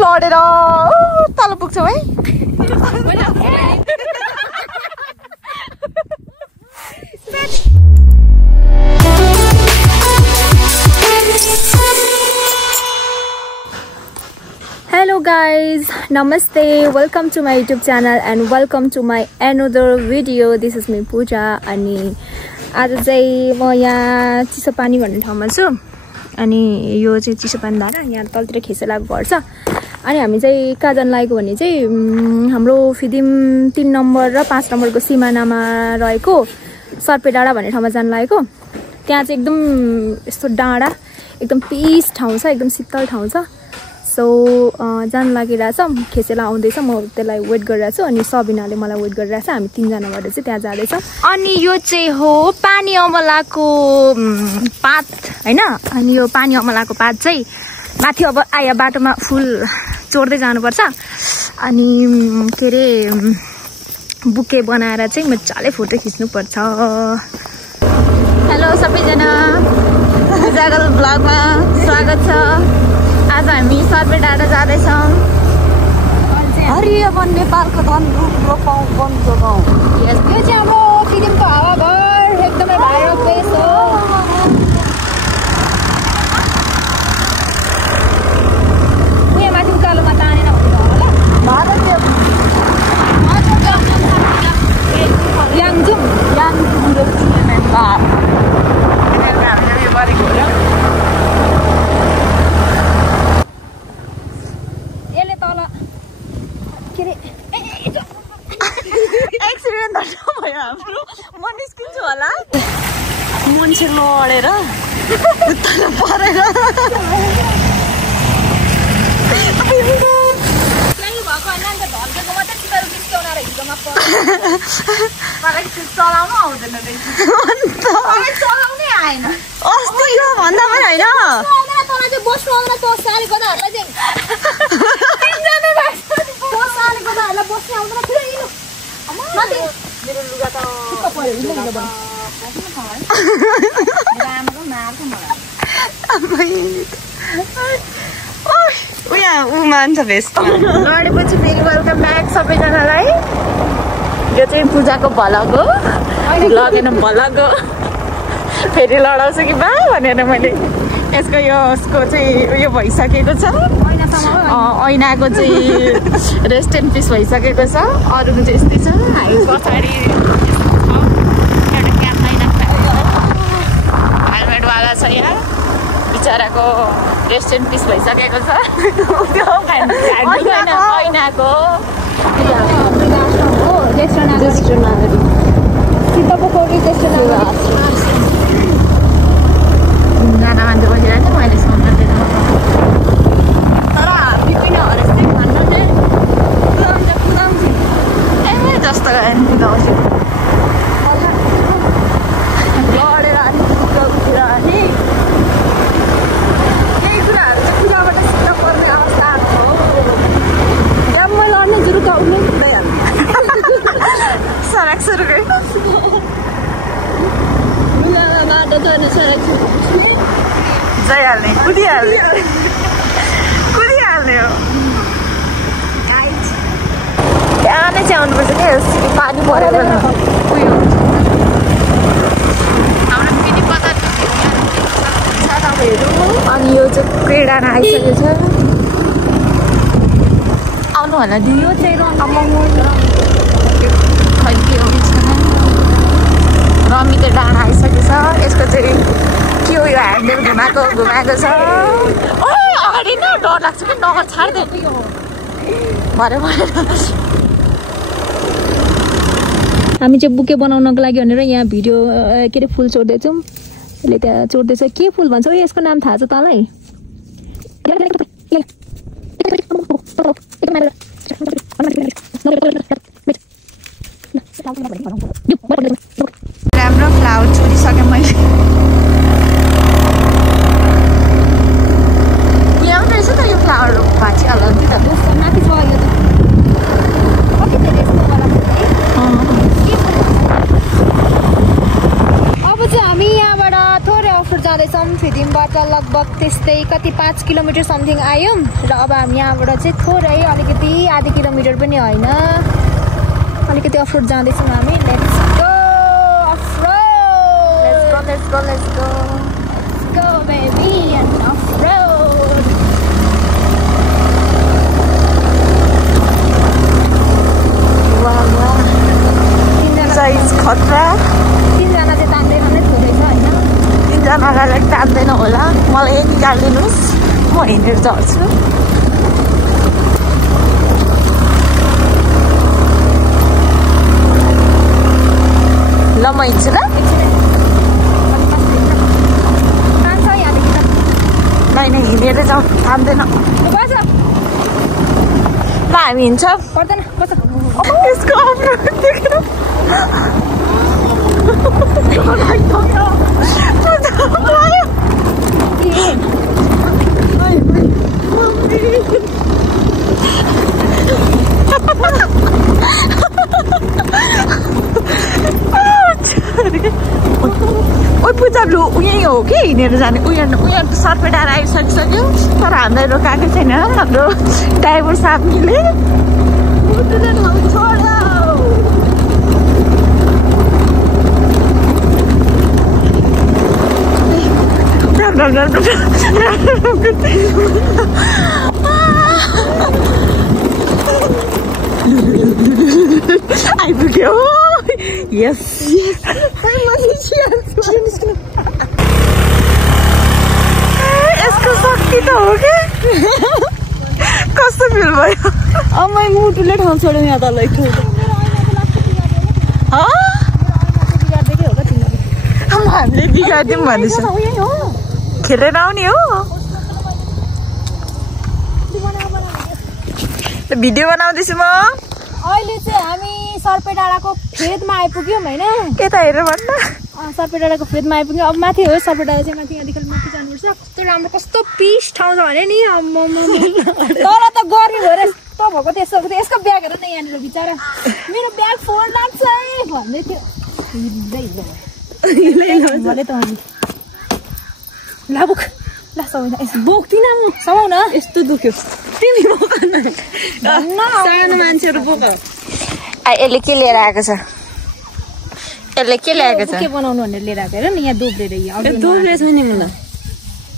लडेर तल पुग्छौ है। Hello guys, namaste, welcome to my YouTube channel and welcome to my another video. This is me Pooja अनि आज चाहिँ म यहाँ चिसो पानी भन्ने ठाउँमा छु अनि यो चाहिँ चिसो पानी धारा यहाँ तलतिर खेसेलाको घर छ अनि हामी चाहिँ कहाँ जान लागेको भने चाहिँ हाम्रो फिदिम 3 नम्बर र 5 नम्बरको सिमानामा रहेको सर्पे डाँडा भन्ने ठाउँमा जान लागेको। त्यहाँ चाहिँ एकदम यस्तो डाँडा एकदम पीस ठाउँ छ, एकदम शीतल ठाउँ छ। सो जान लागिरहेछ, खेसेला आउँदैछ, म त्यसलाई वेट गरिरहेको छु अनि सबिनाले मलाई वेट गरिरहेछ। हामी 3 जना भएर चाहिँ त्यहाँ जाँदैछ। अनि यो चाहिँ हो पानी अमलाको पात हैन। अनि यो पानी अमलाको पात चाहिँ माथि अब आया बाटोमा फुल चोर्दै जानुपर्छ अनि के रे बुके बनाएर चाहिँ मजाले फोटो खिच्नुपर्छ। हेलो सबैजना, जागल ब्लगमा स्वागत छ। आज हामी सर्पे डाँडा जाँदैछौँ। हरियो वन नेपालको धन रूप रोपाउँ वन जोगाउँ। यो चाहिँ हाम्रो फिल्मको हावा घर एकदमै भाइरल प्लेस हो। यहाँ माथि उकालोमा तानेर हुन्छ होला याङजुम यसले तल के रे एक्सिडेन्ट भयो हाम्रो। म निस्किन्छु होला, मान्छे लडेर उत्तर परेर चलाउनु आउँदैन चलाउनै आएन। अस्ति यो भन्दा पनि होइन मेरो लुगा त ऊ मान्छ भेस्ट लडेपछि फेरि वेलकम ब्याक सबैजनालाई। यो चाहिँ पूजाको भलग हो, लगेन भलग हो। फेरि लडाउँछु कि बा भनेर मैले यसको यसको चाहिँ उयो भइसकेको छ, ऐनाको चाहिँ रेस्ट एन्ड पिस भइसकेको छ। अरूको चाहिँ यस्तै छ। हामी पछाडि एउटा हेलमेटवाला छ यहाँ, बिचराको रेस्ट एन्ड पिस भइसकेको छ। त्यो ऐनाको गाना मान्छे बसिरहेको थियो, मैले सुन्नु थिएन। तर हामी पनि हरेस्दै भन्नु चाहिँ कुदाउँछु ए जस्तो कुदाउँछु लडेर अनि कुदाउँतिर अनि केही कुराहरू चाहिँ कुदाबाट सिक्न पर्ने अवस्था हो। जम्मै लड्नु जुरुका उठ्नु भइहाल्छ। सडक सुरुकै बाटो जानु सडक जाइहाल्ने कुदिहाल्ने हो। त्यहाँ नै चाहिँ आउनुपर्छ क्या, पानी परेर उयो हाम्रो मिनी बजार अनि यो चाहिँ क्रीडामा आइसकेको छ। आउनु होला दिदी। यो चाहिँ खै के हो रमिते डाँडा आइसकेको छ। यसको चाहिँ के हो यो ह्यान्डल घुमाएको छ। ओ अगाडि न डर लाग्छ कि नगर छाड्दै भरे हामी चाहिँ बुके बनाउनको लागि भनेर यहाँ भिडियो के अरे फुल चोर्दैछौँ। यसले त्यहाँ चोर्दैछ। के फुल भन्छ हो यसको नाम थाहा छ तँलाई? राम्रो फ्लावर चोरिसकेँ मैले। यहाँ पनि रहेछ त यो फ्लावर भाँचिहाल्छ नि त। माथि छ यो त कति धेरै यस्तो वाला जाँदैछौँ फिदिमबाट लगभग त्यस्तै कति 5 किलोमिटर समथिङ आयौँ र अब हामी यहाँबाट चाहिँ थोरै अलिकति आधा किलोमिटर पनि होइन अलिकति अफरोड जाँदैछौँ हामी let's go offroad let's go baby and offroad वाह साइज खतरा तीनजना चाहिँ तान्दैन नै थोरै छ होइन तीनजनालाई तान्दैन होला मलाई यही निकालिदिनुहोस् म हिँडेर झर्छु ल म हिँड्छु ल नै हिँडेर जाउँ तान्दैन ल हामी हिँड्छौँ पर्दैन यसको अफरोड देखेर ओइ पूजा लु यहीँ हो कि हिँडेर जाने उयो सर्पेटार आइसकिसक्यो तर हामीलाई रोकाएको छैन हाम्रो ड्राइभर साथीले आइपुग्यो यस यसको शक्ति त हो कि कस्तो फिल भयो अब मै मुटुले ठाउँ छोड्यो यहाँ तलै हामीले बिगारिदिउँ भन्दैछ खेलेर आउने हो भिडियो बनाउँदैछु म अहिले चाहिँ हामी सर्पेडाँडाको फेदमा आइपुग्यौँ होइन यता हेरेर भन्नु सर्पेडाँडाको फेदमा आइपुग्यौँ अब माथि हो सर्पेडाँडा चाहिँ माथि यहाँदेखि माथि जानुपर्छ कस्तो राम्रो कस्तो पिस ठाउँ छ भने नि तर त गर्मी भएर यस्तो भएको यसको ब्याग हेर न यहाँनिर बिचरा मेरो ब्याग फोन लाग्छ है भन्दै थियो ला बोक ला बोक्दिन म समाउ न यस्तो दुख्यो तिमी बोक सानो मान्छेहरू बोक यसले के लिएर आएको छ यसले के ल्याएको छ के बनाउनु भनेर लिएर आएको हेर न यहाँ दोब्रेर दोब्रे छ नि मलाई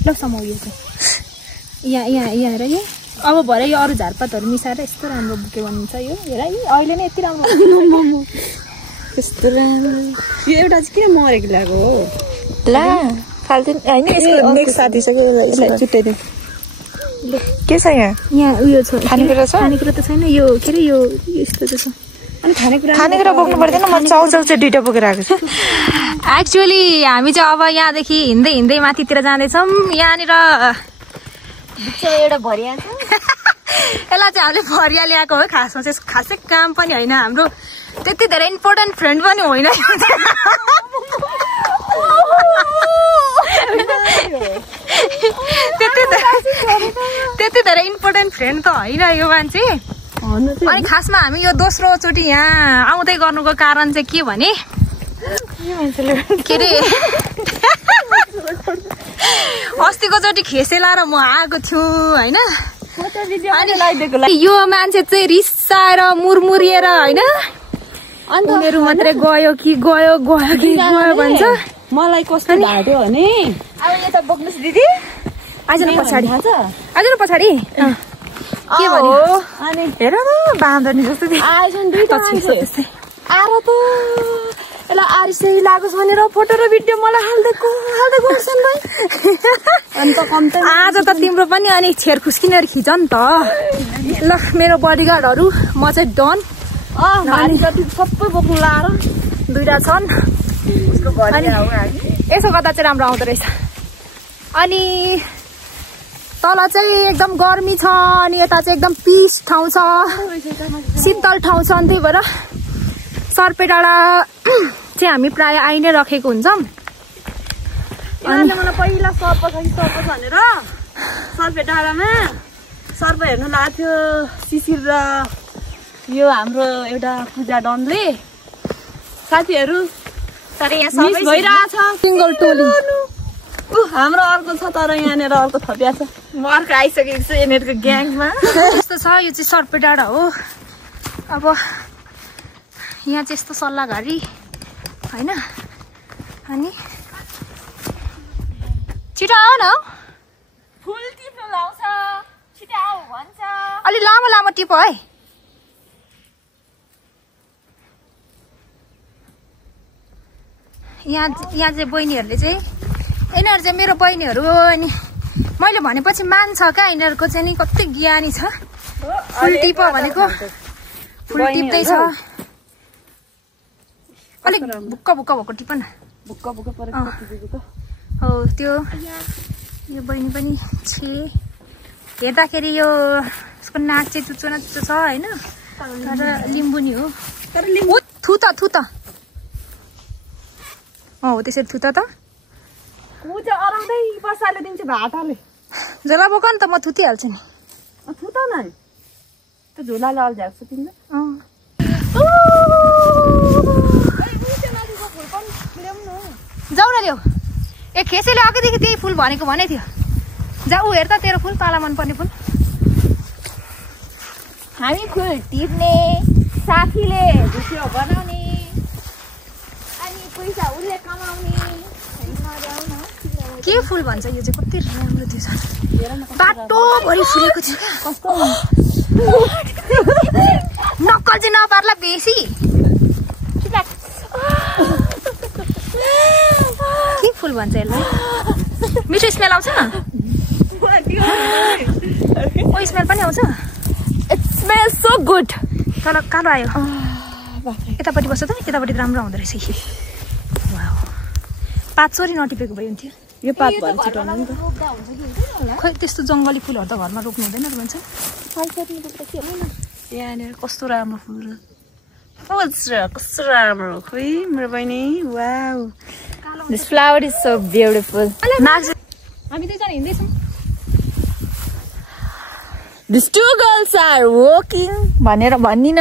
ल समाउ यो चाहिँ यहाँ हेर यहाँ अब भरे यो अरू झारपातहरू मिसाएर यस्तो राम्रो बुके बनिन्छ यो हेर अहिले नै यति राम्रो यस्तो राम्रो यो एउटा चाहिँ किन मरेको ल्याएको हो ला फाल्दिन होइन यसको नेक्स्ट साथी छ कि छुट्याइदिउँ के छ यहाँ उयो छ खानेकुरा छ खानेकुरा त छैन यो के अरे यो यस्तो चाहिँ छ अनि खानेकुरा बोक्नु पर्दैन म चाउचाउ चाहिँ दुइटा बोकेर आएको छु एक्चुअली हामी चाहिँ अब यहाँदेखि हिँड्दै माथितिर जाँदैछौँ यहाँनिर एउटा भरिया छ यसलाई चाहिँ हामीले भरिया ल्याएको हो खासमा चाहिँ खासै काम पनि होइन हाम्रो त्यति धेरै इम्पोर्टेन्ट फ्रेन्ड पनि होइन त्यति धेरै इम्पोर्टेन्ट फ्रेन्ड त होइन यो मान्छे अनि खासमा हामी यो दोस्रो चोटि यहाँ आउँदै गर्नुको कारण चाहिँ के भने के अरे अस्तिको चोटि खेसेला र म आएको छु होइन यो मान्छे चाहिँ रिसाएर मुरमुरिएर होइन उनीहरू मात्रै गयो कि गयो भन्छ मलाई कस्तो ढाट्यो भने अब यता बोक्नुहोस् दिदी आज न पछाडि के भन्यो अनि हेर न बाँधनी जस्तो आएछ नि दुईटा मान्छे आएर त यसलाई आरिसै लागोस् भनेर फोटो र भिडियो मलाई हाल्दै गर्छन् भाइ अन्त कम्ता आज त तिम्रो पनि अनि छेर खुस्किनेर खिच नि त ल मेरो बडीगार्डहरू म चाहिँ डन भारी जति सबै बोक्नु लाएर दुईटा छन् यसो गर्दा चाहिँ राम्रो आउँदो रहेछ अनि तल चाहिँ एकदम गर्मी छ अनि यता चाहिँ एकदम पिस ठाउँ छ शीतल ठाउँ छ अनि त्यही भएर सर्पेडाँडा चाहिँ हामी प्राय आइ नै राखेको हुन्छौँ अनि मलाई पहिला सर्प भनेर सर्पेडाँडामा सर्प हेर्नु लागेको थियो शिशिर र यो हाम्रो एउटा पूजा डनले साथीहरू तर यहाँ सबै भइरहेछ सिंगल टोली हाम्रो अर्को छ तर यहाँनिर अर्को थपिया छ म अर्को आइसकेको छु यिनीहरूको ग्याङमा यस्तो छ यो चाहिँ सर्पे डाँडा हो अब यहाँ चाहिँ यस्तो सल्लाहघारी होइन अनि छिटो आऊ न फुल टिप्नु लाउँछ छिटो आऊ भन्छ अलि लामो लामो टिप है यहाँ चाहिँ बहिनीहरूले चाहिँ यिनीहरू चाहिँ मेरो बहिनीहरू हो अनि मैले भनेपछि मान्छ क्या यिनीहरूको चाहिँ नि कति ज्ञानी छ फुल टिप भनेको फुल टिप्दै छ अलिक भुक्क भुक्क भएको टिप न बुक्क बुक्क परेको हो त्यो यो बहिनी पनि छे हेर्दाखेरि यो उसको नाक चाहिँ चुच्चो न चुच्चो छ होइन तर लिम्बू नि हो तर थु त हो त्यसरी थु त ऊ चाहिँ अराउँदै बसाले दिन्छ भाटाले झोला बोक नि त म थुतिहाल्छु नि थुत न त्यो झोलाले अल्झाएको छ तिमीले जाऊ न ल्याऊ ए खेसेले अघिदेखि त्यही फुल भनेको भने थियो जाऊ हेर त तेरो फुल पाला मनपर्ने फुल हामी फुल टिप्ने साथीले भिडियो बनाउने अनि पैसा उसले कमाउने के फुल भन्छ यो चाहिँ कति राम्रो थियो बाटोभरि फुलेको थियो नक्कल चाहिँ नपार्ला बेसी के फुल भन्छ यसलाई मिठो स्मेल आउँछ ओ स्मेल पनि आउँछ इट स्मेल्स सो गुड तर कालो आयो यतापट्टि बस्छ त यतापट्टि राम्रो आउँदो रहेछ पात चोरी नटिपेको भए हुन्थ्यो यो पात भएर छिटाउनु नि त खै त्यस्तो जङ्गली फुलहरू त घरमा रोप्नु हुँदैन भन्छ यहाँनिर कस्तो राम्रो फुल कस्तो राम्रो खोइ मेरो बहिनी wow this flower is so beautiful हामी दुईजना हिँड्दैछौँ this two girls are walking भनेर भन्दिन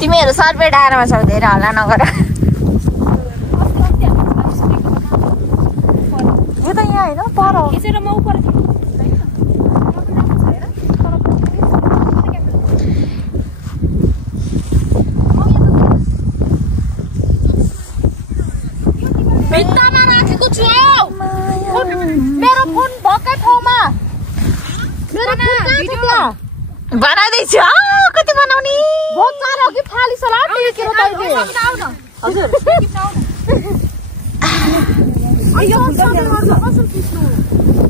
तिमीहरू सर्पे डाँडामा छौ धेरै हल्ला नगर यो त यहाँ होइन पर खिचेर म उपर भित्तामा राखेको छु मेरो फोन भएकै ठाउँमा मेरो फोन कहाँ छ त्यहाँ बनाउँदैछु कति बनाउने बहुत साह्रो कि फालिस होला टिकेर तैले हजुर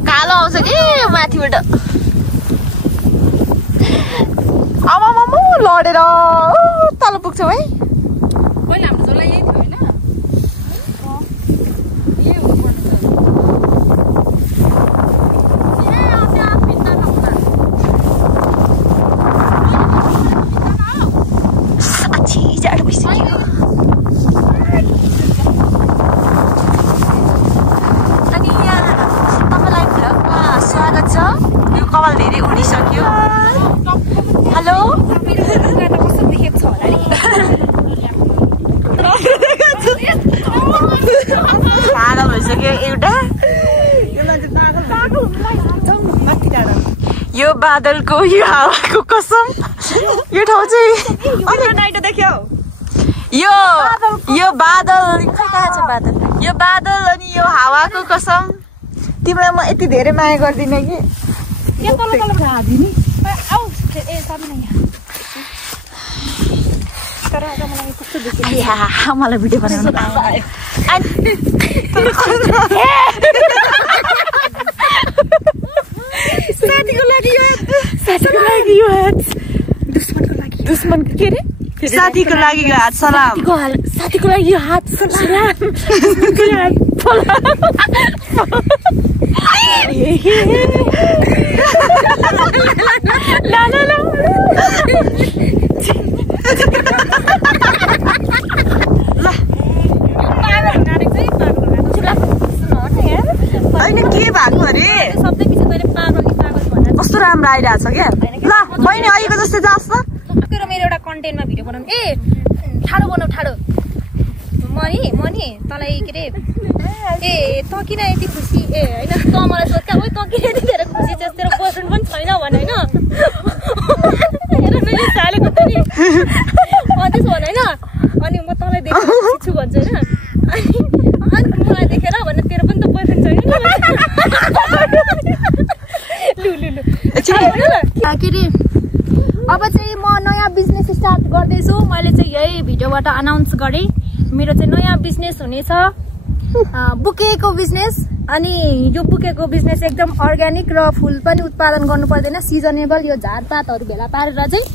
कालो आउँछ कि माथिबाट आमामामा लडेर तल पुग्छौ है पहिला हाम्रो झोला यही थियो होइन कपाल धेरै उडिसक्यो हेलो पागल भइसक्यो एउटा यो बादलको यो हावाको कसम यो ठाउँ चाहिँ यो बादल कहाँ छ बादल यो बादल अनि यो हावाको कसम तिमीलाई म यति धेरै माया गर्दिनँ कि मलाई भिडियो बनाउनु साथीको लागि यो हात दुश्मनको के अरे साथीको लागि यो हात सलाम साथीको लागि यो हात सलाम आइरहेछ क्या ल बहिनी अहिलेको जस्तै जास् न मेरो एउटा कन्टेन्टमा भिडियो बनाउनु ए ठाडो बनाऊ ठाडो मनी तँलाई के अरे ए त किन यति खुसी ए होइन त मलाई सोध्का ओ त किन यति धेरै खुसी छस् तेरो बोयफ्रेन्ड पनि छैन भने होइन हेर न यो सालेको त नि त्यसो भन होइन अनि म तँलाई देखेर खुसी छु भन्छु होइन अनि मलाई देखेर भने तेरो पनि त बोयफ्रेन्ड छैन लु के अरे अब चाहिँ म नयाँ बिजनेस स्टार्ट गर्दैछु मैले चाहिँ यही भिडियोबाट अनाउन्स गरेँ मेरो चाहिँ नयाँ बिजनेस हुनेछ बुकेको बिजनेस अनि यो बुकेको बिजनेस एकदम अर्ग्यानिक र फुल पनि उत्पादन गर्नु पर्दैन सिजनेबल यो झारपातहरू भेला पारेर चाहिँ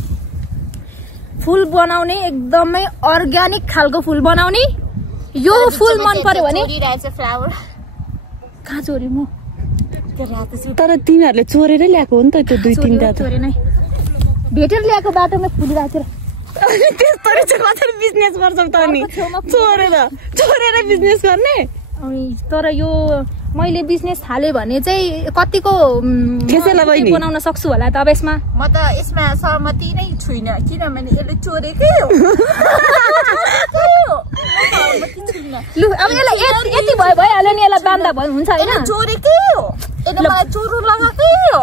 फुल बनाउने एकदमै अर्ग्यानिक खालको फुल बनाउने यो फुल मन पर्यो भने फ्लावर कहाँ चोरी म तर तिमीहरूले चोरेरै ल्याएको हो नि त त्यो 2-3टा चोरे नै भेटेर ल्याएको बाटोमा फुलिराखेर त्यस्तो रहेछ कसरी बिजनेस गर्छौ त अनि चोरेर बिजनेस गर्ने अनि तर यो मैले बिजनेस थाले भने चाहिँ कतिको बनाउन सक्छु होला त अब यसमा म त यसमा सहमति नै छुइन किनभने यसले चोरेकै हो लु अब यसलाई यति भइहाल्यो नि यसलाई बान्दा भयो हुन्छ हैन चोरेकै हो यसले मलाई चोरो लगाएकै हो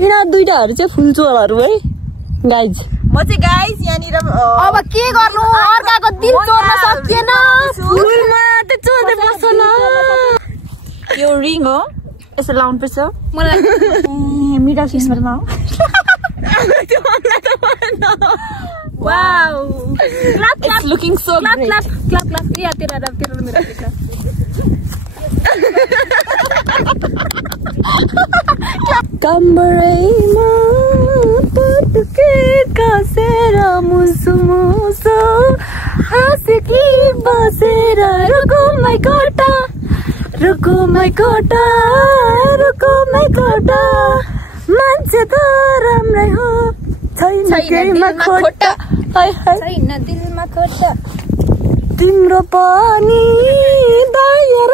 यिनीहरू दुईटाहरू चाहिँ फुल चोरहरू है गाइज म चाहिँ गाइज यहाँनिर अब के गर्नु अर्काको दिल चोर्न सकिएन फुलमा त चोर्दै बस्छ न यो रिङ हो यसो लाउनु पर्छ मलाई मिडल फिङ्गरमा हो wow clap It's looking so great. Clap या तेरा मेरो कम्बरैमा पटुके कसेर मुसु हाँसेकी बसेर रुको मै कोटा मान्छे त राम्रै हो छैन दिलमा खोटा तिम्रो पनि दाया र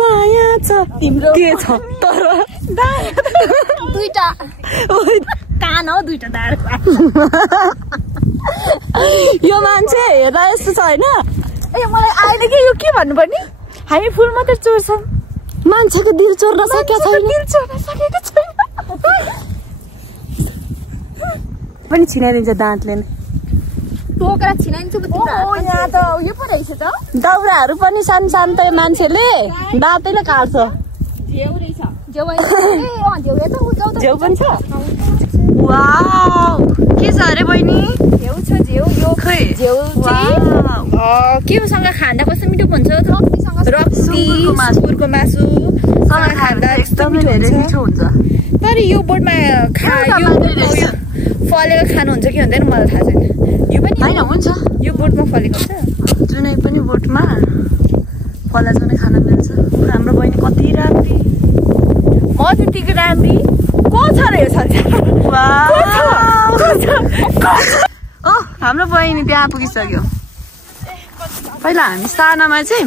बायाँ छ तिम्रो के छ तर दुईटा कान हो दुईटा दार यो मान्छे हेर्दा यस्तो छ होइन ए मलाई अहिले के यो के भन्नुपर्ने हामी फुल मात्रै चोर्छौँ मान्छेको दिल चोर्न सकेको छैन पनि छिनाइदिन्छ दाँतले टोकेर छिनाइदिन्छु यहाँ त यो पो रहेछ त दाउराहरू पनि सानो मान्छेले दाँतैले काट्छ झेउ पनि छ वाउ के छ अरे बहिनी झेउ यो खै केसँग खाँदा कस्तो मिठो हुन्छ रक्सी सुँगुरको मासु खाँदा एकदम मिठो हुन्छ तर यो बोटमा फलेको खानुहुन्छ कि हुँदैन मलाई थाहा छैन यो पनि होइन हुन्छ यो बोटमा फलेको छ जुनै पनि बोटमा फला जुनै खान मिल्छ हाम्रो बहिनी कति राम्री म त्यतिको राम्री को छ र यो हाम्रो बहिनी त्यहाँ पुगिसक्यो पहिला हामी सानामा चाहिँ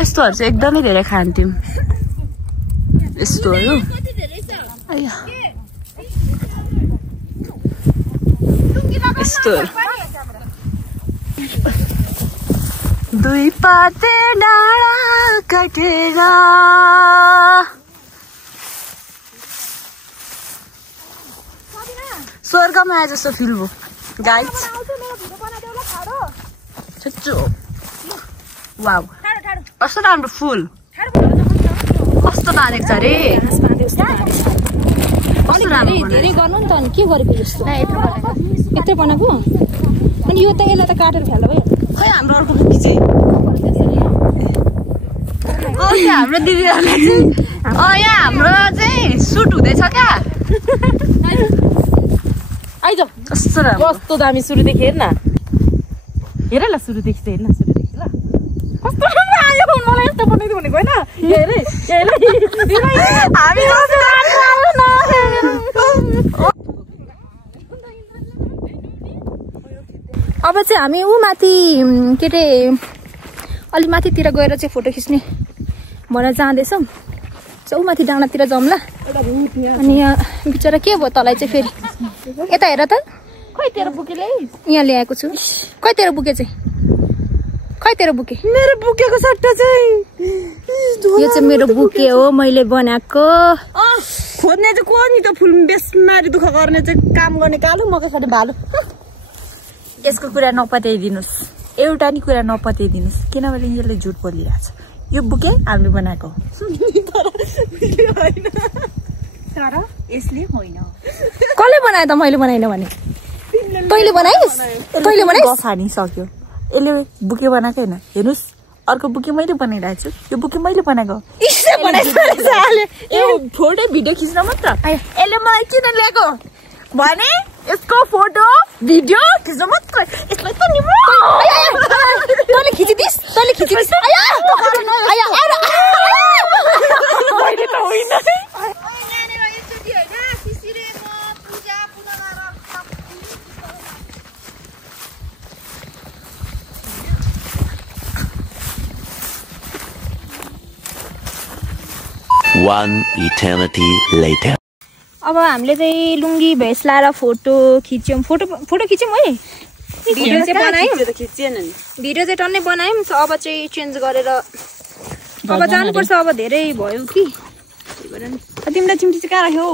यस्तोहरू चाहिँ एकदमै धेरै खान्थ्यौँ यस्तोहरू यस्तोहरू दुई पाते डाँडा काटेर स्वर्गमा आए जस्तो फिल भयो गाइज वाउ कस्तो राम्रो फुल कस्तो बाँधेको छ अरे कस्तो राम्रो धेरै गर्नु नि त अनि के गरेको जस्तो यत्रो बनाएको अनि यो त यसलाई त काटेर फ्याल्दा भयो खै हाम्रो अर्को बुकी चाहिँ हाम्रो दिदीहरूले चाहिँ यहाँ हाम्रो चाहिँ सुट हुँदैछ क्या आइज कस्तो राम्रो कस्तो दामी सुरुदेखि हेर न हेर ल सुरुदेखि चाहिँ हेर्न सुरुदेखि ल कस्तो राम्रो आयो मलाई यस्तो बनाइदियो भनेको होइन हामी अब चाहिँ हामी ऊ माथि के अरे अलि माथितिर गएर चाहिँ फोटो खिच्ने भनेर जाँदैछौँ चौमाथि डाँडातिर जाउँला अनि यहाँ बिचरा के भयो तँलाई चाहिँ फेरि यता हेर त खै तेरो बुकेले यहाँ ल्याएको छु खै तेरो बुके चाहिँ खै तेरो बुके मेरो बुकेको सट्टा चाहिँ यो चाहिँ मेरो बुके हो मैले बनाएको खोज्ने चाहिँ को नि त फुल बेसमारी दुःख गर्ने चाहिँ काम गर्ने कालो मकै खाने भालो यसको कुरा नपत्याइदिनुस् एउटा नि कुरा नपत्याइदिनुस् किनभने यसले झुट बोलिरहेछ यो बुके हामीले बनाएको तर यसले होइन कसले बनायो त मैले बनाइन भने तैँले बनाइस् तैँले बनाइस् फानिसक्यो यसले बुके बनाएको होइन हेर्नुहोस् अर्को बुके मैले बनाइरहेको छु यो बुके मैले बनाएको फोटो भिडियो खिच्न मात्र यसले मलाई किन ल्याएको भने यसको फोटो भिडियो खिच्न मात्र यसलाई त तैँले खिचिदिस् One eternity later. अब हामीले चाहिँ लुङ्गी भेस्ट लाएर फोटो खिच्यौँ फोटो खिच्यौँ है भिडियो चाहिँ बनायौँ भिडियो चाहिँ टन्नै बनायौँ अब चाहिँ चेन्ज गरेर अब जानुपर्छ अब धेरै भयो कि तिमीलाई चिम्टी चाहिँ कहाँ राख्यो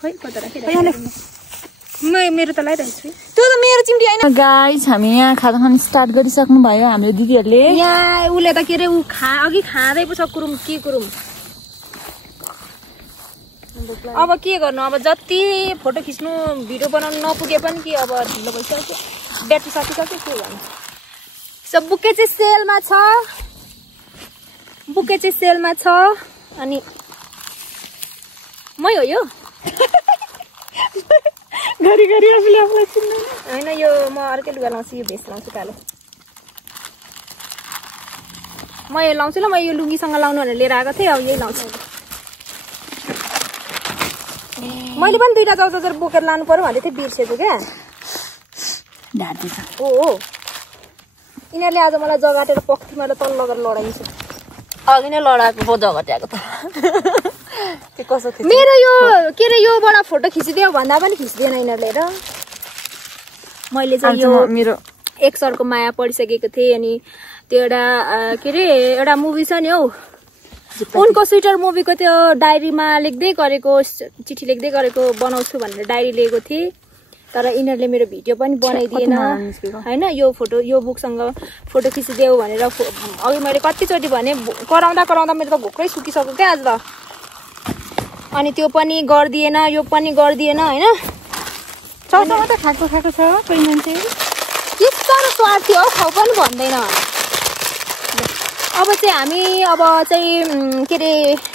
खै कता राखेँ मेरो त लगाइरहेको छु त्यो त मेरो चिम्टी होइन गाइस हामी यहाँ खाना खान स्टार्ट गरिसक्नु भयो हाम्रो दिदीहरूले यहाँ उसले त के अरे अघि खाँदै पो छ कुरुम अब के गर्नु अब जति फोटो खिच्नु भिडियो बनाउनु नपुगे पनि कि अब ढिलो भइसक्यो ब्याट्री सकिसक्यो के गर्नु सब बुके चाहिँ सेलमा छ अनि मै हो यो घरि आफूले आफूलाई चिन्दैन होइन यो म अर्कै लुगा लाउँछु यो भेस्ट लाउँछु कालो म यो लाउँछु ल म यो लुङ्गीसँग लाउनु भनेर लिएर आएको थिएँ अब यही लाउँछु मैले पनि 2टा चाउचाउजर बोकेर लानु पर्यो भन्दै थिएँ बिर्सेछु क्या हो यिनीहरूले आज मलाई जगाटेर पक्थीमा तल लगेर लडाइन्छ अघि नै लडाएको पो जगट्याएको त त्यो कसो थियो मेरो यो के अरे योबाट फोटो खिचिदियो भन्दा पनि खिच्दिएन यिनीहरूले र मैले चाहिँ यो मेरो एक सरको माया पढिसकेको थिएँ अनि त्यो एउटा मुभी छ नि हौ उनको स्वेटर मुभीको त्यो डायरीमा लेख्दै गरेको चिठी लेख्दै गरेको बनाउँछु भनेर डायरी लिएको थिएँ तर यिनीहरूले मेरो भिडियो पनि बनाइदिएन होइन यो बुकसँग फोटो खिचिदेऊ भनेर अघि मैले कतिचोटि भने कराउँदा मेरो त भोकै सुकिसक्यो क्या आज त अनि त्यो पनि गरिदिएन यो पनि गरिदिएन होइन चाउचाउ त खाएको छ कोही मान्छे के साह्रो स्वार्थी हो खाउ पनि भन्दैन अब चाहिँ के अरे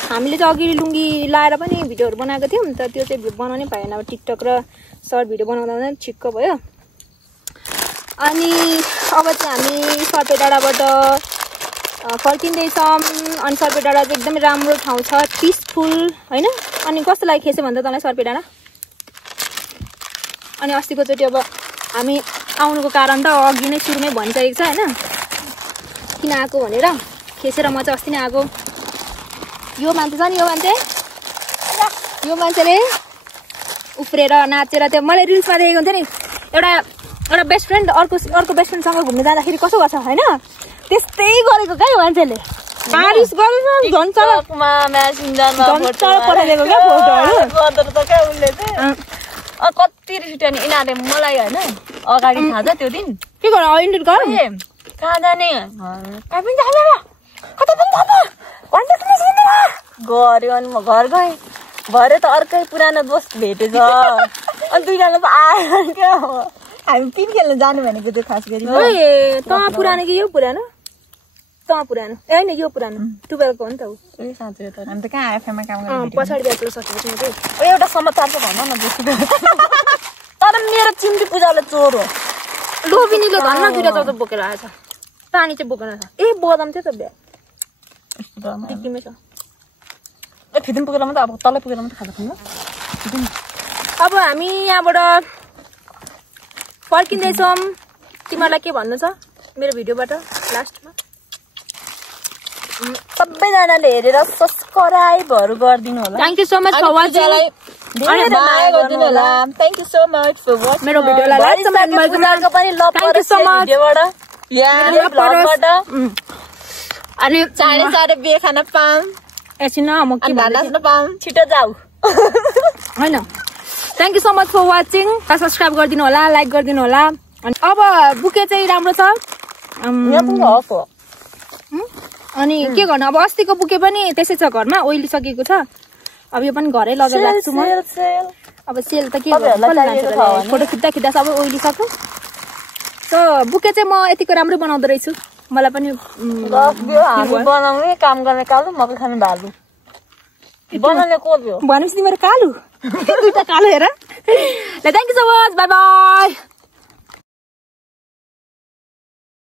हामीले चाहिँ अघि लुङ्गी लाएर पनि भिडियोहरू बनाएको थियौँ तर त्यो चाहिँ बनाउनै पाएन अब टिकटक र सर्ट भिडियो बनाउँदा छिक्क भयो अनि अब चाहिँ हामी सर्पे डाँडाबाट फर्किँदैछौँ अनि सर्पे डाँडा चाहिँ एकदमै राम्रो ठाउँ छ पिसफुल होइन अनि कस्तो लाग्यो खेसेँ भन्दा तँलाई सर्पे डाँडा अनि अस्तिको चोटि अब हामी आउनुको कारण त अघि नै सुरुमै भनिसकेको छ होइन किन आएको भनेर खेसेर म चाहिँ अस्ति नै आएको यो मान्छे छ नि यो मान्छेले उफ्रेर नाचेर त्यो मलाई रिल्समा देखेको हुन्थ्यो नि एउटा बेस्ट फ्रेन्ड अर्को बेस्ट फ्रेन्डसँग घुम्न जाँदाखेरि कसो गर्छ होइन त्यस्तै गरेको क्या यो मान्छेले बारिस गरेर झन् पठाइदिएको क्या फोटोहरू कति रिस उठ्यो नि यिनीहरूले मलाई होइन अगाडि थाहा छ त्यो दिन के गर्नु इन्डिट गर कहाँ जाने गऱ्यो अनि म घर गएँ भरे त अर्कै पुरानो दोस्त भेटेछ अनि 2जना त आयो क्या हामी पिन खेल्न जानु भनेको थियो खास गरी तँ पुरानो कि यो पुरानो तँ पुरानो ए होइन यो पुरानो 12 को हो नि त साँच्चै त हामी त कहाँ आएफएममा काम गर्नु पछाडि ब्याचलर सकेपछि म चाहिँ एउटा समाचार त भन न बेसी तर मेरो चिम्टी पूजाले चोर हो लोबिनीले धन्न 2टा चाउचाउ बोकेर आएछ पानी चाहिँ बोकेर छ ए बदम थियो त बिहा टिक्कीमै छ फिदिम पुगेर मात्रै अब तलै पुगेर मात्रै खाजा खानु अब हामी यहाँबाट फर्किँदैछौँ तिमीहरूलाई के भन्नु छ मेरो भिडियोबाट लास्टमा सबैजनाले हेरेर सब्स्क्राइबहरु गरिदिनु होला thank you so much for watching अनि माया गरिदिनु होला thank you so much for watching मेरो भिडियोलाई लाइक कमेन्ट पुजाको पनि love Thank you so much. भिडियोबाट यहाँ ब्लगबाट अनि चाँडै चाँडै बिहे खान पाऊँ एकछिन म के अनि नाच्न पाऊँ छिटो जाऊ हैन thank you so much for watching subscribe गरिदिनु होला लाइक गरिदिनु होला अनि अब बुके चाहिँ राम्रो छ यहाँ पनि हफ हो अनि के गर्नु अब अस्तिको बुके पनि त्यसै छ घरमा ओइलिसकेको छ अब यो पनि घरै लगेर राख्छु म अब सेल त के गर्नु फोटो खिच्दा सबै ओइलिसक्यो सो बुके चाहिँ म यतिको राम्रो बनाउँदो रहेछु मलाई पनि हामी बनाउने काम गर्ने कालु मकै खाने भालु बनाउने को भनेपछि तिमीहरू कालु दुईटा कालो हेर ल thank you so much bye bye